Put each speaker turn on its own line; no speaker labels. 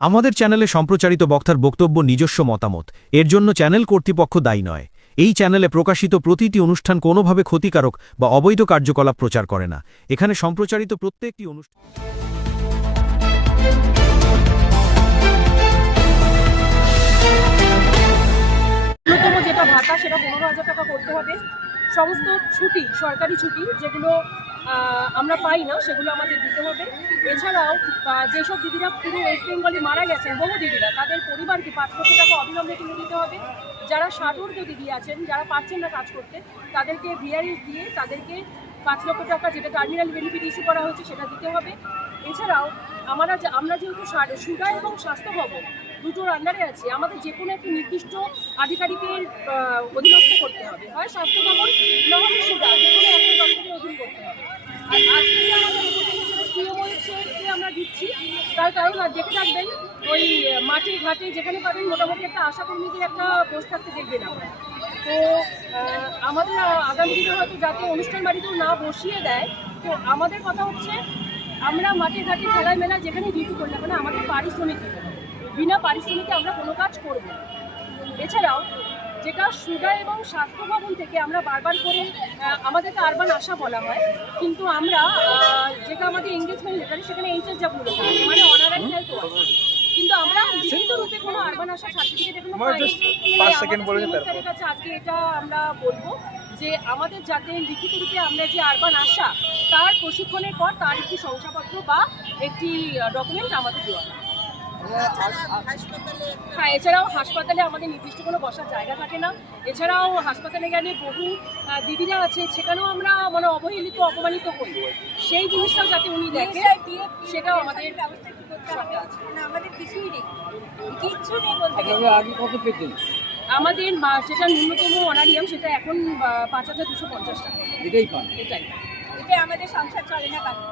আমাদের চ্যানেলে সম্প্রচারিত বক্তার বক্তব্য নিজস্ব মতামত। এর জন্য চ্যানেল কর্তৃপক্ষ দায়ী নয়। এই চ্যানেলে প্রকাশিত প্রতিটি অনুষ্ঠান কোনোভাবে ক্ষতিকারক বা অবৈধ কার্যকলাপ প্রচার করে না। এখানে সম্প্রচারিত প্রত্যেকটি অনুষ্ঠান
সেটা হাজার টাকা করতে হবে। সমস্ত ছুটি, সরকারি ছুটি, যেগুলো আমরা পাই না, সেগুলো আমাদের দিতে হবে। এছাড়াও যেসব দিদিরা পুরো ওয়েস্ট বেঙ্গলে মারা গেছেন, বহু দিদিরা, তাদের পরিবারকে পাঁচ লক্ষ টাকা অবিলম্বে তুলে দিতে হবে। যারা ষাটোর্ধ দিদি আছেন, যারা পাচ্ছেন না কাজ করতে, তাদেরকে ভিআরএস দিয়ে তাদেরকে পাঁচ লক্ষ টাকা যেটা টার্মিনাল বেনিফিট ইস্যু করা হয়েছে, সেটা দিতে হবে। এছাড়াও, আমরা আমরা যেহেতু সা- সুগা এবং স্বাস্থ্য ভবন দুটোর আন্ডারে আছি, আমাদের যে কোনো একটি নির্দিষ্ট আধিকারিকের অধীনস্থ করতে হবে। হয় স্বাস্থ্য ভবন, নহলে সুগা যে কোনো একটা দপ্তরের অধীন করতে হবে আর আজকে যে আমাদের পিএমওএসকে আমরা দিচ্ছি তার কারণ দেখে থাকবেন, ওই মাঠে ঘাটে যেখানে পাবেন মোটামুটি একটা আশা কর্মীদের একটা পোস্ট থাকতে দেখবেন তো আমাদের আগামী দিনে হয়তো যাতে অনুষ্ঠান বাড়িতেও না বসিয়ে দেয়। তো আমাদের কথা হচ্ছে, আমরা মাঠে ঘাটে খেলায় মেলায় যেখানে ডিউটি করি না কেন, আমাদের পারিশ্রমিক বিনা পারিশ্রমিকে আমরা কোনো কাজ করব এছাড়াও যেটা সুগা এবং স্বাস্থ্য ভবন থেকে আমরা বারবার করে আমাদেরকে আরবান আশা বলা হয়। কিন্তু আমরা যেটা আমাদের এঙ্গেজমেন্ট লেটারে সেখানে এইচএস যা বলে মানে অনারারি হেলথ কিন্তু আমরা লিখিত রূপে কোনো আরবান আশা সার্টিফিকেট এখনও পাইনি কাছে আজকে এটা আমরা বলব যে আমাদের যাতে লিখিত রূপে আমরা যে আরবান আশা তার প্রশিক্ষণের পর তার একটি শংসাপত্র বা একটি ডকুমেন্ট আমাদের দেওয়া হয়। হ্যাঁ এছাড়াও হাসপাতালে আমাদের নির্দিষ্ট কোনো বসার জায়গা থাকে না। এছাড়াও হাসপাতালে গেলে বহু দিদিরা আছে সেখানেও আমরা মানে অবহেলিত অপমানিত হই সেই জিনিসটাও যাতে উনি দেখে সেটাও আমাদের
আমাদের কিছুই নেই কিচ্ছু নেই বলতে গেলে
আগে কত পেতেন?
আমাদের যেটা ন্যূনতম অনারিয়াম সেটা এখন পাঁচ হাজার দুশো পঞ্চাশ টাকা।
এটাই পান।
এটাই।
এটা আমাদের সংসার চলে না কারণ